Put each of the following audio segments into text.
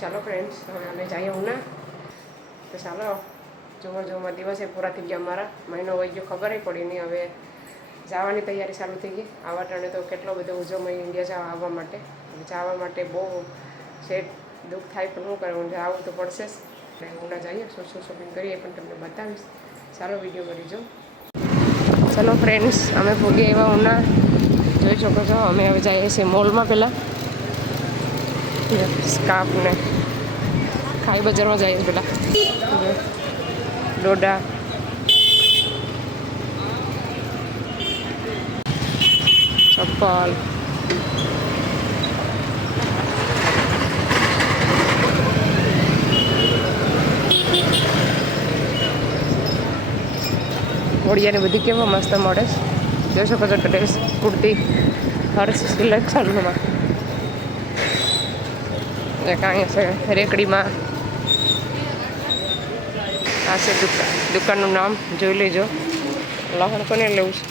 ચાલો ફ્રેન્ડ્સ, હવે અમે જઈએ ઉના. તો ચાલો જોવા દિવસે પૂરા થઈ ગયા. અમારા મહિનો વહી ગયો, ખબર પડી નહીં. હવે જવાની તૈયારી ચાલુ થઈ ગઈ. આવા ટાણે તો કેટલો બધો ઉજવણી ઇન્ડિયા આવવા માટે. જવા માટે બહુ સેટ દુઃખ થાય, પણ શું કરવું, આવવું તો પડશે જ. એટલે ઉના જઈએ, શું શોપિંગ કરીએ પણ તમને બતાવીશ. સારો વિડીયો કરી જો. ચલો ફ્રેન્ડ્સ, અમે ભોગી આવ્યા ઉના. જોઈ શકો છો, અમે હવે જઈએ છીએ મોલમાં. પહેલાં સ્કાર્ફ ને ખાઈ બજારમાં જઈએ પેલા ડોડા, ચપ્પલ, ઘોડિયાને બધી કેવા મસ્ત મળે. જોઈ શકો છો ડ્રેસ, કુર્તી, હર્ષ સિલેક્શનમાં. કાંઈ છે રેકડીમાં. આ છે દુકાનનું નામ, જોઈ લેજો. લહણ કોને લેવું છે?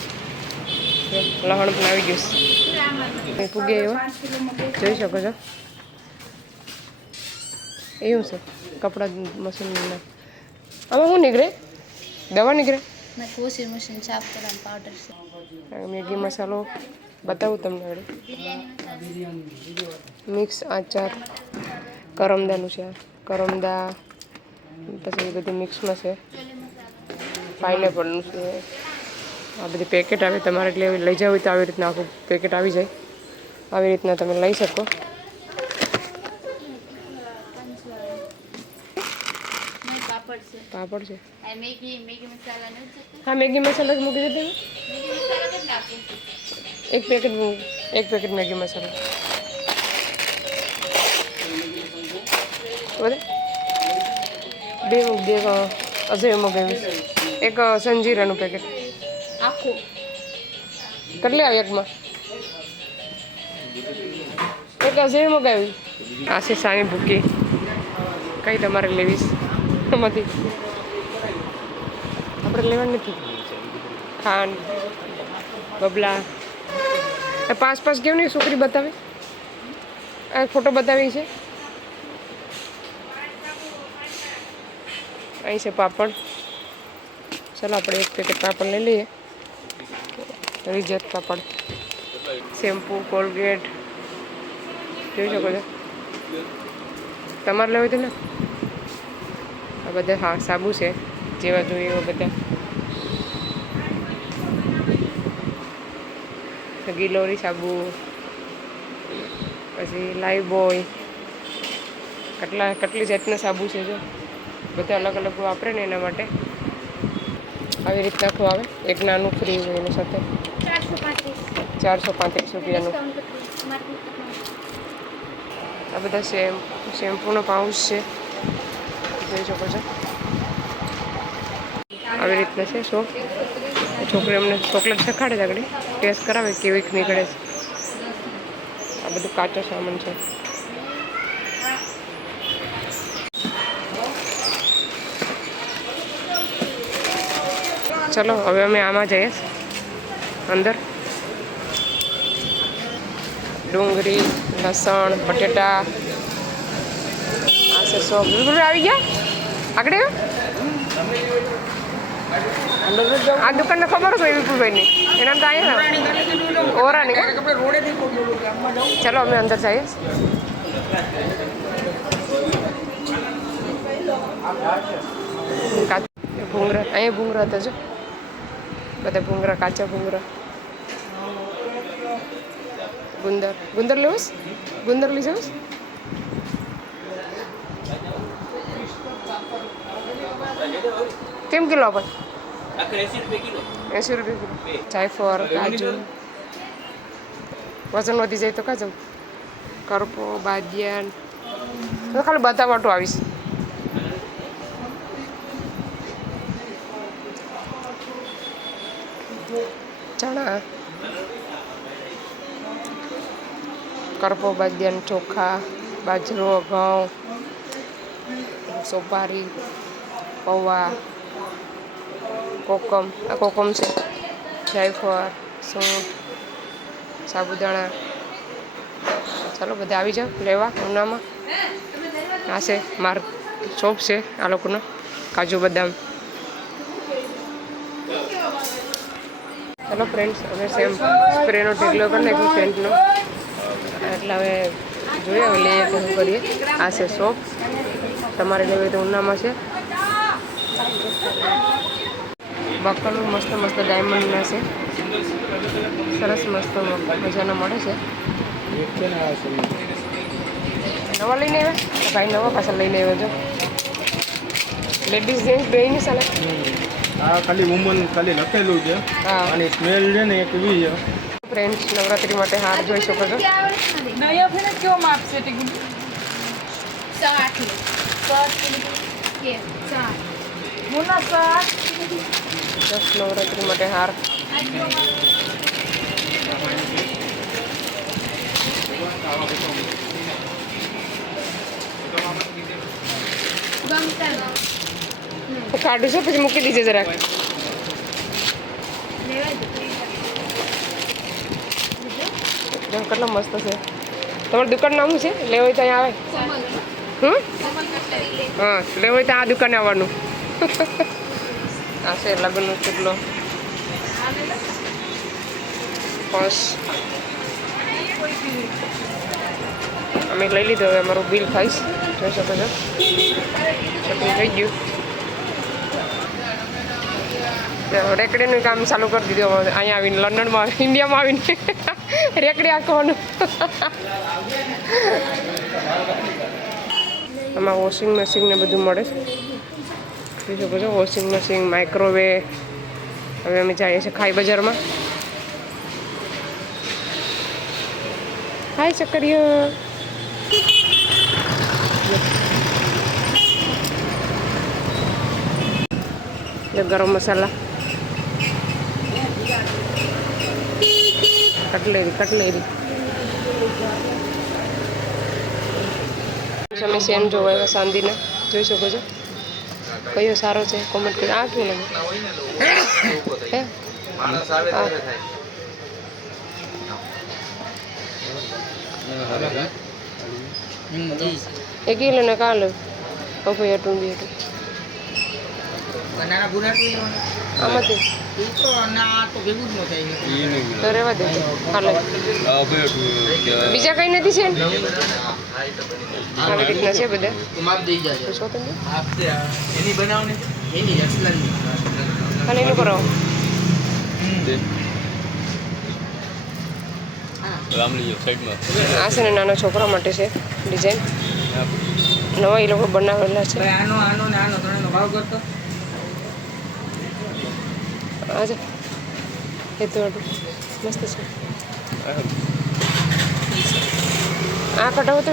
લહણ પણ આવી ગયું છે. ફૂગે એવો જોઈ શકો છો. એવું છે કપડાં મશીન. આમાં શું નીકળે? દવા નીકળે. વોશિંગ મશીન સાફ કરવાનું પાવડર છે. મેગી મસાલો બતાવું તમને. મિક્સ આચાર, કરમદાનું છે. કરમદા પછી એ બધી મિક્સમાં છે. પાઇનેપલનું છે. આ બધી પેકેટ આવે, તમારે એટલે લઈ જાવ હોય તો આવી રીતના આખું પેકેટ આવી જાય. આવી રીતના તમે લઈ શકો. પાપડ છે. હા, મેગી મસાલા જ મૂકી દેते એક પેકેટ મેગી મસાલા. બે અજય મગાવી. એક સંજીરાનું પેકેટ આખું કેટલી આવી એકમાં. એક અજય મગાવી. આ છે સાની ભૂકી. કઈ તમારે લેવીશ એમાંથી? આપણે લેવાની નથી. ખાંડ, બબલા. પાંચ કેવું નહીં છોકરી બતાવી. આ ફોટો બતાવી છે. અહીં છે પાપડ. ચાલો આપણે એક પેકેટ પાપડ લઈ લઈએ. રિજત પાપડ. શેમ્પૂ, કોલગેટ જોઈ શકો છો. તમારે લેવું હતું ને? આ બધા હા સાબુ છે, જેવા જોઈએ એવા બધા. ગિલોરી સાબુ, પછી લાઈવ બોય. કેટલી જાતના સાબુ છે જો. બધા અલગ અલગ વાપરે ને એના માટે. આવી રીતના આખું આવે. એક નાનું ફ્રી હોય એની સાથે. 435 રૂપિયાનું. આ બધા શેમ્પૂનો પાઉચ છે, જોઈ શકો છો. આવી રીતના છે. છોકરી અમને ચોકલેટ ચખાડે છે, આગળ ટેસ્ટ કરાવે કેવી નીકળે છે. આ બધું કાચો સામાન છે. ચલો હવે અમે આમાં જઈએ અંદર. ડુંગળી, લસણ, બટેટા. આ છે સોપ. આવી ગયા આગળ. આ દુકાનને ખબર હોય વિપુલભાઈની. એના તો અહીંયા ઓરાની. ચલો અમે અંદર જઈએ. ભૂંગરા અહીંયા ભૂંગરા હતા જો. બધા ભૂંગરા, કાચા ભૂંગરા. ગુંદર લેવું? ગુંદર લઈ જવું? કેમ કિલો આપે? 80 રૂપિયા કિલો. જાયફળ, કાજુ. વજન વધી જાય તો કાં જવું? કરપો, બાદિયાન. તો ખાલી બતાવટું આવીશ. ચણા, કરપો, બાદિયાન, ચોખા, બાજરો, ઘઉં, સોપારી, પૌવા, કોકમ. આ કોકમ છે. જાયફળ, સૂંઠ, સાબુદાણા. ચાલો બધા આવી જાઓ લેવા ઉનામાં. આ છે મારું શોપ છે આ લોકોનો કાજુ બદામ. ચલો ફ્રેન્ડ્સ અમે સેમ સ્પ્રેનો ઢેગલો કરી નાખ્યો સેન્ટનો એટલે હવે જોઈએ હવે લઈએ કે શું કરીએ. આ છે શોપ તમારે લેવી હોય તો ઉનામાં છે. બક્કલનું મસ્ત મસ્ત ડાયમંડના છે સરસ મસ્ત મજાના મળે છે. નવા લઈને આવ્યા ભાઈ નવા પાછા લઈને આવ્યો છો લેડીઝ જેન્ટ્સ બેની સાલે આ ખાલી વુમન ખાલી લખેલું છે હા અને સ્મેલ છે ને એક એવી છે. ફ્રેન્ડ્સ નવરાત્રી માટે હાર જોઈ શકો છો. બસ નવરાત્રી માટે હાર કાઢું છે પછી મૂકી દીજે જરાક. કેટલો મસ્ત છે. તમારી દુકાન નામ શું છે? લેવું હોય તો અહીંયા આવે. હા લેવું હોય તો આ દુકાને આવવાનું. આ છે લગ્નનો ચૂકલો બસ અમે લઈ લીધો. હવે અમારું બિલ થઈશ જોઈ શકો છો. શોપિંગ થઈ ગયું. રેકડીનું કામ ચાલુ કરી દીધું અહીંયા આવીને લંડનમાં ઇન્ડિયામાં આવીને રેકડી આંકવાનું. આમાં વોશિંગ મશીન ને બધું મળે છે જોઈ શકો છો. Washing machine microwave. હવે અમે જઈએ છીએ ખાઈ બજારમાં. હાય ચકરીઓ. ગરમ મસાલા કટલેરી તમે સેમ જોવા એવા ચાંદીના જોઈ શકો છો. કયો સારો છે કોમેન્ટ કરી. આ કેવું લાગે? એક કિલો ને કાલે ભાઈ અટું બી હતું આમાંથી તો રહેવા દે હાલે. બીજા કઈ નથી છે ને આવી રીતના છે બધા. પૂછો તમે ખાલી એનું કરાવો. આ છે ને નાના છોકરા માટે છે ડિઝાઇન નવા એ લોકો બનાવેલા છે. આજે એ તો મસ્ત છે. આ કટાવો તો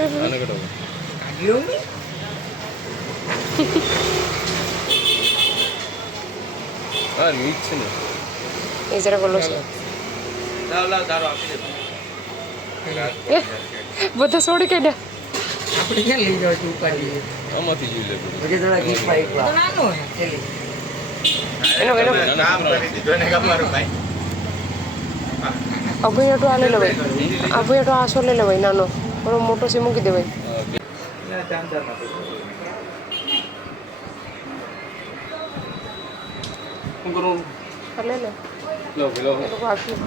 એ જરા બોલો છે. બધા છોડી કાઢ્યા. અભય આ લઈ લેવાય. અભય આ સો લઈ લેવાય નાનો થોડો મોટો છે મૂકી દેવાય. લે લે આપ્યું.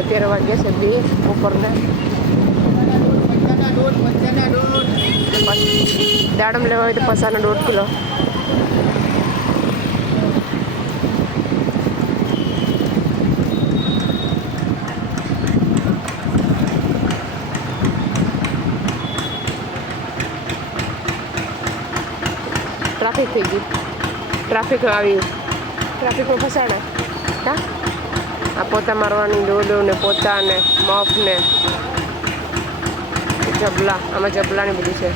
અત્યારે વાગ્યા છે 2 બપોરના. દાડમ લેવા હોય તો પસાના 1.5 કિલો. ટ્રાફિક થઈ ગયું. ટ્રાફિક આવ્યું. ટ્રાફિકમાં ફસાણા. હા આ પોતા મારવાની ડોડો ને પોતા ને મફ ને જબલા. આમાં જબલાને બધું છે.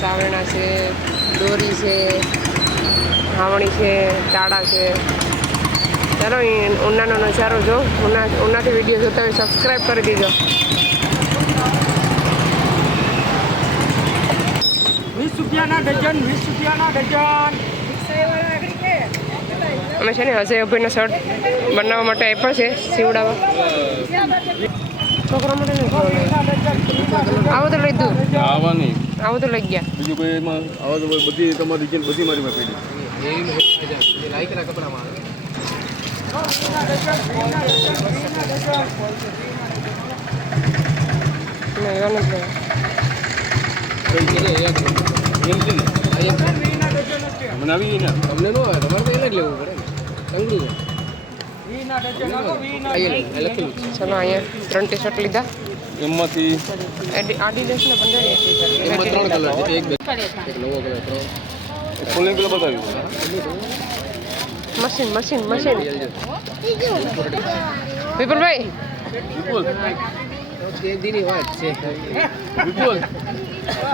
સાવરણા છે, દોરી છે, હાવણી છે, તાળા છે. ચાલો ઉનાનો નજારો જો. ઉનાથી વિડીયો જોતા હોય સબસ્ક્રાઈબ કરી દેજો. રૂપિયાના ડઝન 20 રૂપિયાના ડઝન. અમે છે ને અજય અભયનો શર્ટ બનાવવા માટે આપ્યો છે સીવડાવવા. છોકરા માટે નથી આવો તો લઈ દઉં. આવવાની આવો તો લઈ ગયા. બીજું કોઈ એમાં આવા તો બધી તમારી ડિઝાઇન બધી મારી પાસે પડી. નહીં એવા નથી લેવા. મને આવી ને અમને નો આવે તમારે તો એને જ લેવું પડે ને તંગડું છે. 20 ના ડઝન હતો, 20 ના અહીંયા લખેલું છે. ચલો અહીંયા 3 ટી-શર્ટ લીધા. એમાંથી આડીડાસના 15 એમાં 3 કલર છે. એક નવો કલર 3. ફૂલ કલર બતાવ્યું. મશીન વિપુલભાઈ વિપુલ એક દીની વાત છે. વિપુલ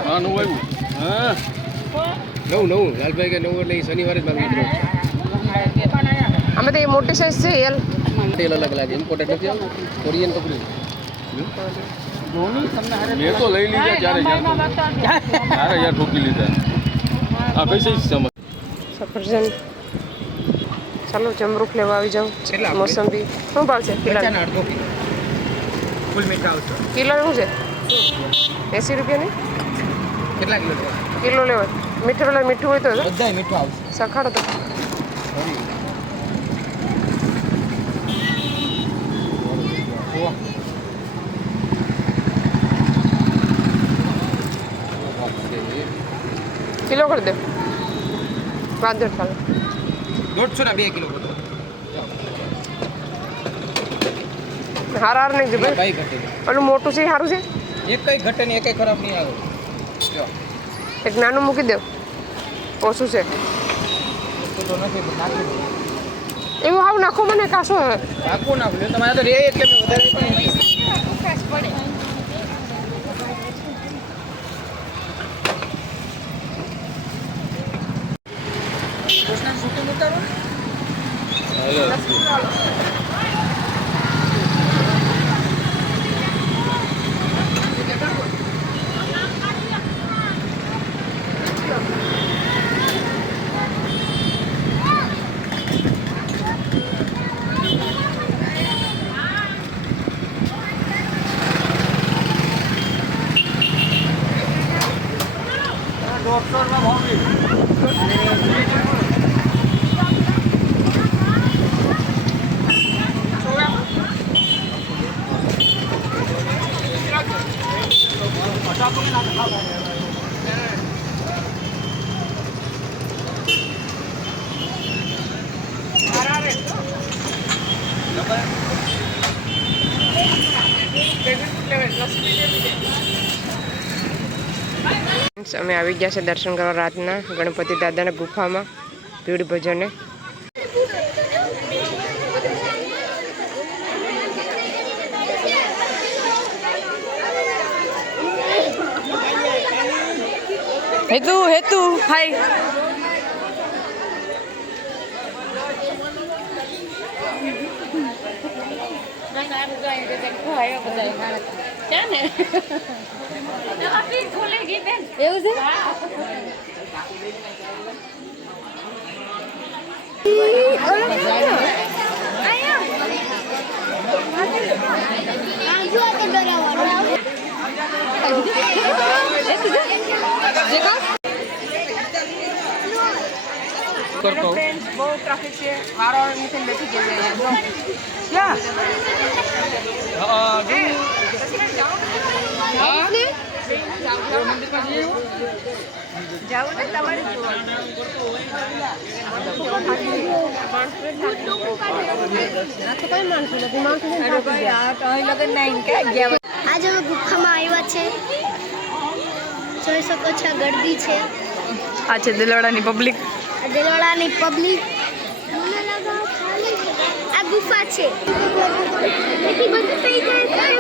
હા નું આવ્યું હા નવું લાલભાઈ કે નવું એટલે ઈ શનિવારે જ મારું મિત્રો અમે તો એ મોટી સાઈઝ છે એલ. તેલ અલગ લાગે ઇમ્પોર્ટેડ નથી આવતું કોરિયન પકડી મેં તો લઈ લીધા ત્યારે યાર ઠોકી લીધા. હા કઈ સાઈઝ છે સફરજન. ચાલો જમરૂખ લેવા આવી જાઉં. કેટલા? મોસંબી શું ભાવ છે કિલો? ફૂલ મીઠા આવશે. કિલો શું છે 80 રૂપિયાની કેટલા કિલો કિલો લેવા. મીઠું હોય તો બધાય મીઠું આવશે. સખાડો તો. કિલો કરી દો. વાંધો ચાલો. 150 ના 2 કિલો હાર નહીં છે ભાઈ. કઈ ઘટે નહીં. પેલું મોટું છે એ સારું છે. એક કઈ ઘટે નહીં એક ખરાબ નહીં આવે. એક નાનું મૂકી દો. ઓછું છે તો નથી નાખી દો. એવું આવું નાખો મને કાશો હવે. આખું નાખું તમારે તો રે એટલે મેં વધારે પણ અમે આવી ગયા છે દર્શન કરવા રાતના ગણપતિ દાદાના ગુફામાં ભીડ ભજને. હેતુ હાય. એવું છે. બહુ ટ્રાફિક છે. મારો નીચે બેઠી ગયા જાવું ને તમારે આજે અમે ગુફામાં આવ્યા છે. જોઈ શકો છો ગરદી છે. આ છે દિલવાડાની પબ્લિક. દિલવાડાની પબ્લિક. આ ગુફા છે. એટલી બધી થઈ જાય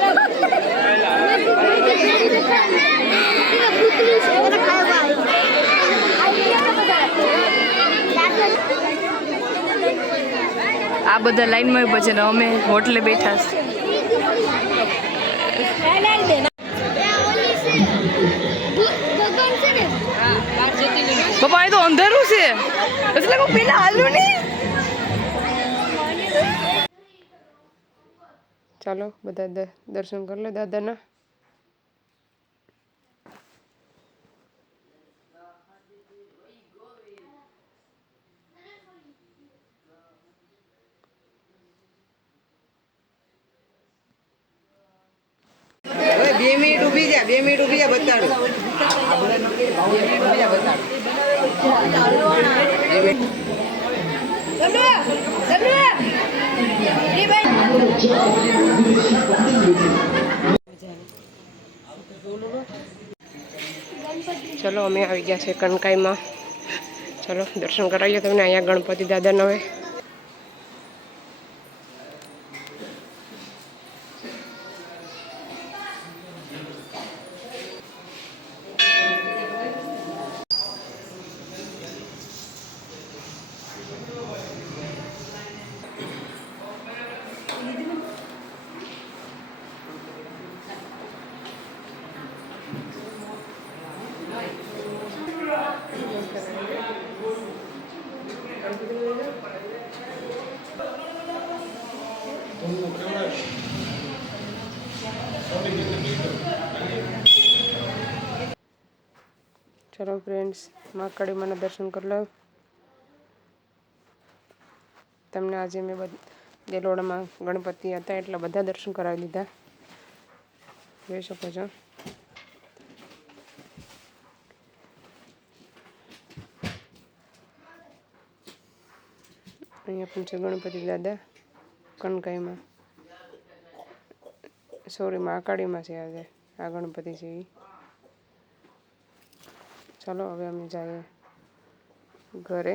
આ બધા લાઈનમાં ઉભા છે ને અમે હોટલે બેઠા છે. ભગવાન પપ્પા એ તો અંધારું છે એટલે હું પેલા હાલું નહીં. ચાલો બધા દર્શન કરી લે દાદાના. હવે 2 મિનિટ ઊભી જા 2 મિનિટ ઊભી જા બતાડો ચલો અમે આવી ગયા છે કણકાઈમાં. ચલો દર્શન કરાવીએ તમને અહીંયા ગણપતિ દાદાના હવે. ચલો ફ્રેન્ડ્સ મહાકાળી માના દર્શન કરી લો. તમને આજે મેં દેલોડામાં ગણપતિ હતા એટલે બધા દર્શન કરાવી લીધા, જોઈ શકો છો. અહીંયા પણ છે ગણપતિ દાદા કનકાઈમાં, સોરી મહાકાળીમાં છે આજે આ ગણપતિ છે એ. ચાલો હવે અમે જઈએ ઘરે.